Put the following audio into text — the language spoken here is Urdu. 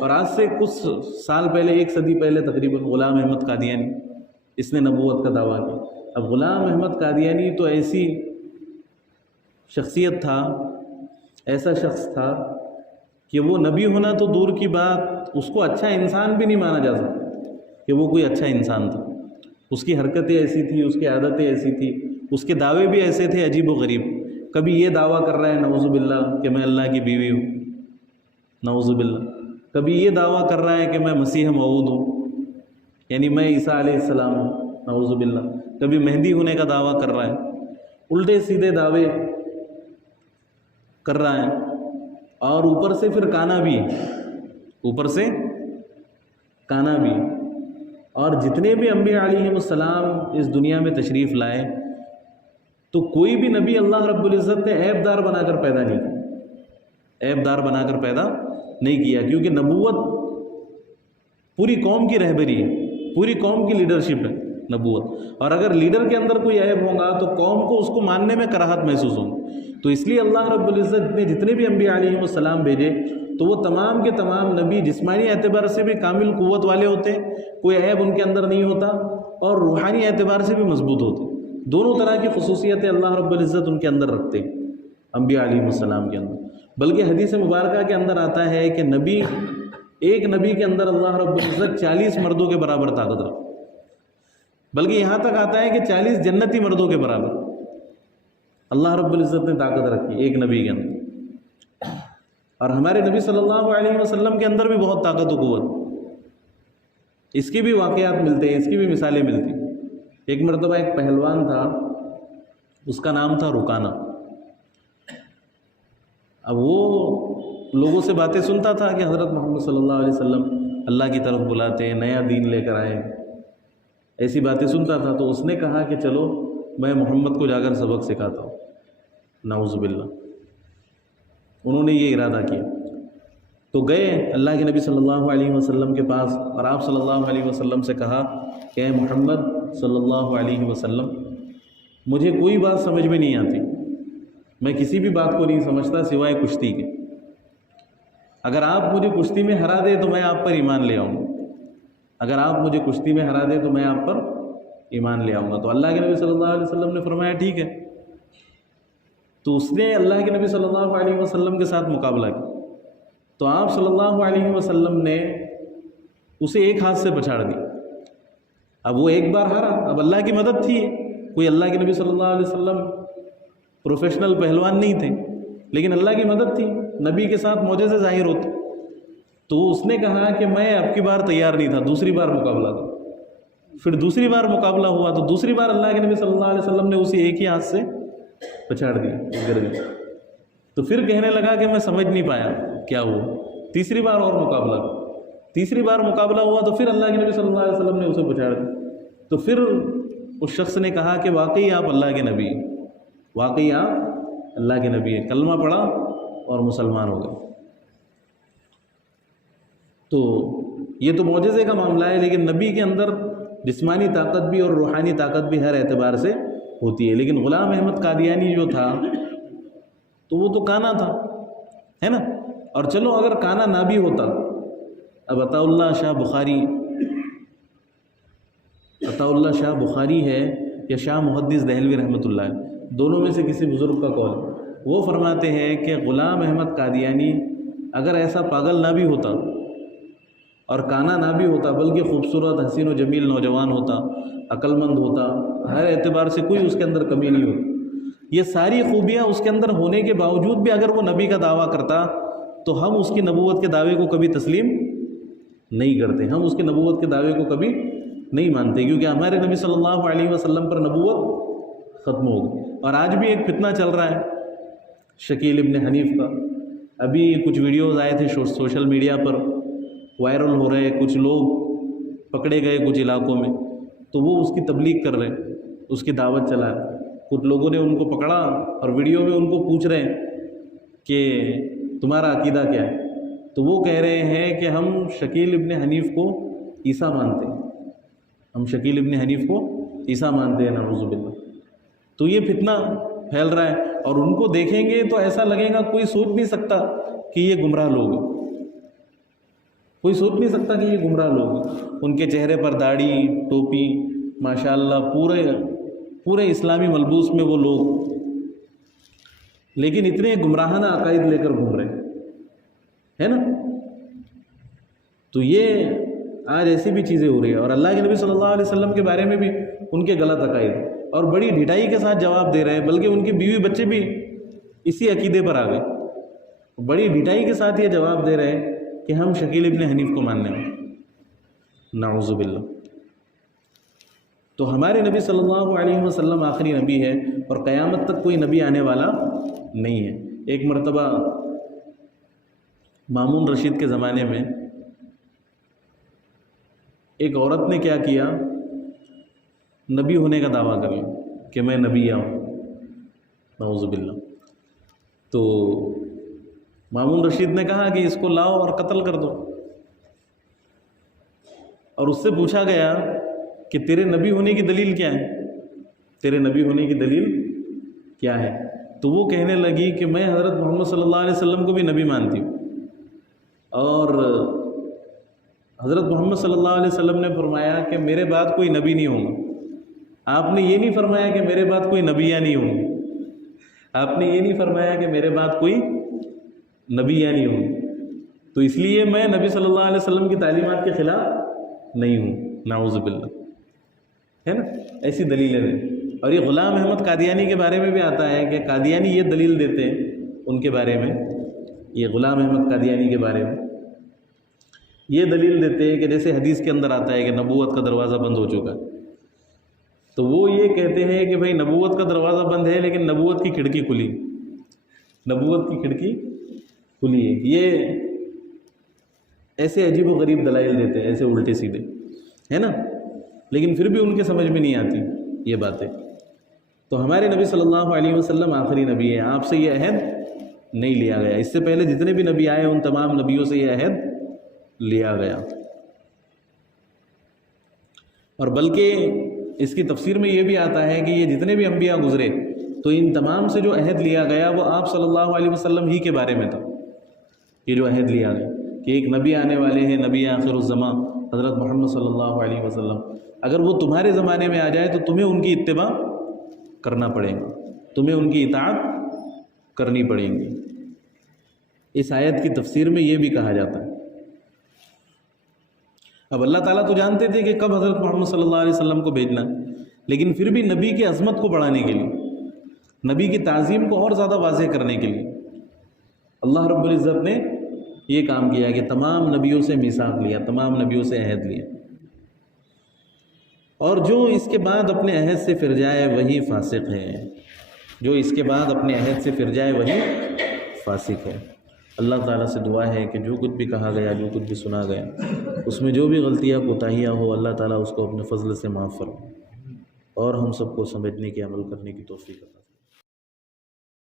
اور آج سے کچھ سال پہلے، 1 صدی پہلے تقریباً، غلام احمد قادیانی اس نے نبوت کا دعویٰ کیا۔ اب غلام احمد قادیانی تو ایسی شخصیت تھا، ایسا شخص تھا کہ وہ نبی ہونا تو دور کی بات، اس کو اچھا انسان بھی نہیں مانا جا سکتا کہ وہ کوئی اچھا انسان تھا۔ اس کی حرکتیں ایسی تھیں، اس کی عادتیں ایسی تھیں، اس کے دعوے بھی ایسے تھے عجیب و غریب۔ کبھی یہ دعویٰ کر رہا ہے نعوذ باللہ کہ میں اللہ کی بیوی ہوں، نعوذ باللہ۔ کبھی یہ دعویٰ کر رہا ہے کہ میں مسیح موعود ہوں، یعنی میں عیسیٰ علیہ السلام ہوں، نعوذ باللہ۔ کبھی مہدی ہونے کا دعویٰ کر رہا ہے، الٹے سیدھے دعوے کر رہا ہے، اور اوپر سے پھر کانا بھی ہے، اوپر سے کانا بھی۔ اور جتنے بھی انبیاء علیہم السلام اس دنیا میں تشریف لائے تو کوئی بھی نبی اللہ رب العزت نے عیب دار بنا کر پیدا نہیں کیا، عیب دار بنا کر پیدا نہیں کیا، کیونکہ نبوت پوری قوم کی رہبری ہے، پوری قوم کی لیڈرشپ ہے نبوت۔ اور اگر لیڈر کے اندر کوئی عیب ہوگا تو قوم کو اس کو ماننے میں کراہت محسوس ہوگی۔ تو اس لیے اللہ رب العزت نے جتنے بھی انبیاء علیہم السلام بھیجے تو وہ تمام کے تمام نبی جسمانی اعتبار سے بھی کامل قوت والے ہوتے ہیں، کوئی عیب ان کے اندر نہیں ہوتا، اور روحانی اعتبار سے بھی مضبوط ہوتے ہیں۔ دونوں طرح کی خصوصیتیں اللہ رب العزت ان کے اندر رکھتے ہیں، انبیاء علیہ السلام کے اندر۔ بلکہ حدیث مبارکہ کے اندر آتا ہے کہ ایک نبی کے اندر اللہ رب العزت 40 مردوں کے برابر طاقت رکھتا، بلکہ یہاں تک آتا ہے کہ 40 جنتی مردوں کے برابر اللہ رب العزت نے طاقت رکھی ایک نبی کے اندر۔ اور ہمارے نبی صلی اللہ علیہ وسلم کے اندر بھی بہت طاقت و قوت، اس کی بھی واقعات ملتے ہیں، اس کی بھی مثالیں ملتی ہیں۔ ایک مرتبہ ایک پہلوان تھا، اس کا نام تھا رکانہ۔ اب وہ لوگوں سے باتیں سنتا تھا کہ حضرت محمد صلی اللہ علیہ وسلم اللہ کی طرف بلاتے ہیں، نیا دین لے کر آئے، ایسی باتیں سنتا تھا۔ تو اس نے کہا کہ چلو میں محمد کو جا کر سبق سکھاتا ہوں، نعوذ باللہ۔ انہوں نے یہ ارادہ کیا تو گئے اللہ کے نبی صلی اللہ علیہ وسلم کے پاس، اور آپ صلی اللہ علیہ وسلم سے کہا کہ اے محمد صلی اللہ علیہ وسلم، مجھے کوئی بات سمجھ میں نہیں آتی، میں کسی بھی بات کو نہیں سمجھتا سوائے کشتی کے۔ اگر آپ مجھے کشتی میں ہرا دے تو میں آپ پر ایمان لے آؤں گا، اگر آپ مجھے کشتی میں ہرا دے تو میں آپ پر ایمان لے آؤں گا۔ تو اللہ کے نبی صلی اللہ علیہ وسلم نے فرمایا ٹھیک ہے۔ تو اس نے اللہ کے نبی صلی اللہ علیہ وسلم کے ساتھ مقابلہ کیا، تو آپ صلی اللہ علیہ وسلم نے اسے ایک ہاتھ سے پچھاڑ دی۔ اب وہ ایک بار ہارا، اب اللہ کی مدد تھی، کوئی اللہ کے نبی صلی اللہ علیہ وسلم پروفیشنل پہلوان نہیں تھے، لیکن اللہ کی مدد تھی، نبی کے ساتھ معجزے ظاہر ہوتے۔ تو اس نے کہا کہ میں اب کی بار تیار نہیں تھا، دوسری بار مقابلہ تھا۔ پھر دوسری بار مقابلہ ہوا تو دوسری بار اللہ کے نبی صلی اللہ علیہ وسلم نے اسے ایک ہی ہاتھ سے پچھاڑ دیا، گر گیا۔ تو پھر کہنے لگا کہ میں سمجھ نہیں پایا کیا ہوا، تیسری بار اور مقابلہ، تیسری بار مقابلہ ہوا تو پھر اللہ کے نبی صلی اللہ علیہ وسلم نے اسے پچھاڑ دیا۔ تو پھر اس شخص نے کہا کہ واقعی آپ اللہ کے نبی ہیں، واقعی آپ اللہ کے نبی ہیں، کلمہ پڑھا اور مسلمان ہو گئے۔ تو یہ تو معجزے کا معاملہ ہے، لیکن نبی کے اندر جسمانی طاقت بھی اور روحانی طاقت بھی ہر اعتبار سے ہوتی ہے۔ لیکن غلام احمد قادیانی جو تھا تو وہ تو کانا تھا، ہے نا۔ اور چلو اگر کانا نہ بھی ہوتا، اب عطا اللہ شاہ بخاری ہے یا شاہ محدث دہلوی رحمۃ اللہ علیہ، دونوں میں سے کسی بزرگ کا قول، وہ فرماتے ہیں کہ غلام احمد قادیانی اگر ایسا پاگل نہ بھی ہوتا اور کانا نہ بھی ہوتا، بلکہ خوبصورت حسین و جمیل نوجوان ہوتا، عقل مند ہوتا، ہر اعتبار سے کوئی اس کے اندر کمی نہیں ہوتی، یہ ساری خوبیاں اس کے اندر ہونے کے باوجود بھی اگر وہ نبی کا دعویٰ کرتا تو ہم اس کی نبوت کے دعوے کو کبھی تسلیم نہیں کرتے، ہم اس کے نبوت کے دعوے کو کبھی نہیں مانتے، کیونکہ ہمارے نبی صلی اللہ علیہ وسلم پر نبوت ختم ہو گئی۔ اور آج بھی ایک فتنہ چل رہا ہے شکیل ابن حنیف کا، ابھی کچھ ویڈیوز آئے تھے سوشل میڈیا پر وائرل ہو رہے، کچھ لوگ پکڑے گئے کچھ علاقوں میں، تو وہ اس کی تبلیغ کر رہے ہیں، اس کی دعوت چلا رہے۔ کچھ لوگوں نے ان کو پکڑا اور ویڈیو میں ان کو پوچھ رہے ہیں کہ تمہارا عقیدہ کیا ہے، تو وہ کہہ رہے ہیں کہ ہم شکیل ابن حنیف کو عیسیٰ مانتے ہیں، ہم شکیل ابن حنیف کو عیسیٰ مانتے ہیں، نعوذ باللہ۔ تو یہ فتنہ پھیل رہا ہے، اور ان کو دیکھیں گے تو ایسا لگے گا کوئی سوچ نہیں سکتا کہ یہ گمراہ لوگ ہیں، کوئی سوچ نہیں سکتا کہ یہ گمراہ لوگ ہیں. ان کے چہرے پر داڑھی ٹوپی ماشاءاللہ پورے اسلامی ملبوس میں وہ لوگ، لیکن اتنے گمراہانہ عقائد لے کر گھوم رہے ہیں نا. تو یہ آج ایسی بھی چیزیں ہو رہی ہیں. اور اللہ کے نبی صلی اللہ علیہ وسلم کے بارے میں بھی ان کے غلط عقائد، اور بڑی ڈھٹائی کے ساتھ جواب دے رہے ہیں، بلکہ ان کی بیوی بچے بھی اسی عقیدے پر آ گئے. بڑی ڈھٹائی کے ساتھ یہ جواب دے رہے ہیں کہ ہم شکیل ابن حنیف کو ماننے ہیں. نعوذ باللہ. تو ہمارے نبی صلی اللہ علیہ وسلم آخری نبی ہے، اور قیامت تک کوئی نبی آنے والا نہیں ہے. ایک مرتبہ مامون رشید کے زمانے میں ایک عورت نے کیا کیا، نبی ہونے کا دعویٰ کر لیا کہ میں نبی ہوں. نعوذ باللہ. تو مامون رشید نے کہا کہ اس کو لاؤ اور قتل کر دو. اور اس سے پوچھا گیا کہ تیرے نبی ہونے کی دلیل کیا ہے، تیرے نبی ہونے کی دلیل کیا ہے؟ تو وہ کہنے لگی کہ میں حضرت محمد صلی اللہ علیہ وسلم کو بھی نبی مانتی ہوں، اور حضرت محمد صلی اللہ علیہ وسلم نے فرمایا کہ میرے بعد کوئی نبی نہیں ہوگا. آپ نے یہ نہیں فرمایا کہ میرے بعد کوئی نبیہ نہیں ہوں گے، آپ نے یہ نہیں فرمایا کہ میرے بعد کوئی نبیہ نہیں ہوں گے. تو اس لیے میں نبی صلی اللہ علیہ وسلم کی تعلیمات کے خلاف نہیں ہوں. نعوذ باللہ. ہے نا، ایسی دلیلیں ہیں. اور یہ غلام احمد قادیانی کے بارے میں بھی آتا ہے کہ قادیانی یہ دلیل دیتے ہیں ان کے بارے میں، یہ غلام احمد قادیانی کے بارے میں یہ دلیل دیتے ہیں کہ جیسے حدیث کے اندر آتا ہے کہ نبوت کا دروازہ بند ہو چکا ہے، تو وہ یہ کہتے ہیں کہ بھئی نبوت کا دروازہ بند ہے لیکن نبوت کی کھڑکی کھلی، نبوت کی کھڑکی کھلی ہے. یہ ایسے عجیب و غریب دلائل دیتے ہیں، ایسے الٹے سیدھے، ہے نا، لیکن پھر بھی ان کے سمجھ میں نہیں آتی یہ باتیں. تو ہمارے نبی صلی اللہ علیہ وسلم آخری نبی ہے. آپ سے یہ عہد نہیں لیا گیا. اس سے پہلے جتنے بھی نبی آئے ان تمام نبیوں سے یہ عہد لیا گیا. اور بلکہ اس کی تفسیر میں یہ بھی آتا ہے کہ یہ جتنے بھی انبیاء گزرے تو ان تمام سے جو عہد لیا گیا وہ آپ صلی اللہ علیہ وسلم ہی کے بارے میں تھا. یہ جو عہد لیا گیا کہ ایک نبی آنے والے ہیں، نبی آخر الزماں حضرت محمد صلی اللہ علیہ وسلم، اگر وہ تمہارے زمانے میں آ جائے تو تمہیں ان کی اتباع کرنا پڑے گا، تمہیں ان کی اطاعت کرنی پڑے گی. اس آیت کی تفسیر میں یہ بھی کہا جاتا ہے. اب اللہ تعالیٰ تو جانتے تھے کہ کب حضرت محمد صلی اللہ علیہ وسلم کو بھیجنا، لیکن پھر بھی نبی کی عظمت کو بڑھانے کے لیے، نبی کی تعظیم کو اور زیادہ واضح کرنے کے لیے اللہ رب العزت نے یہ کام کیا کہ تمام نبیوں سے میثاق لیا، تمام نبیوں سے عہد لیا. اور جو اس کے بعد اپنے عہد سے پھر جائے وہی فاسق ہے، جو اس کے بعد اپنے عہد سے پھر جائے وہی فاسق ہے. اللہ تعالیٰ سے دعا ہے کہ جو کچھ بھی کہا گیا، جو کچھ بھی سنا گیا، اس میں جو بھی غلطیاں کوتاہیاں ہو اللہ تعالیٰ اس کو اپنے فضل سے معاف فرمائے، اور ہم سب کو سمجھنے کے عمل کرنے کی توفیق عطا فرمائے.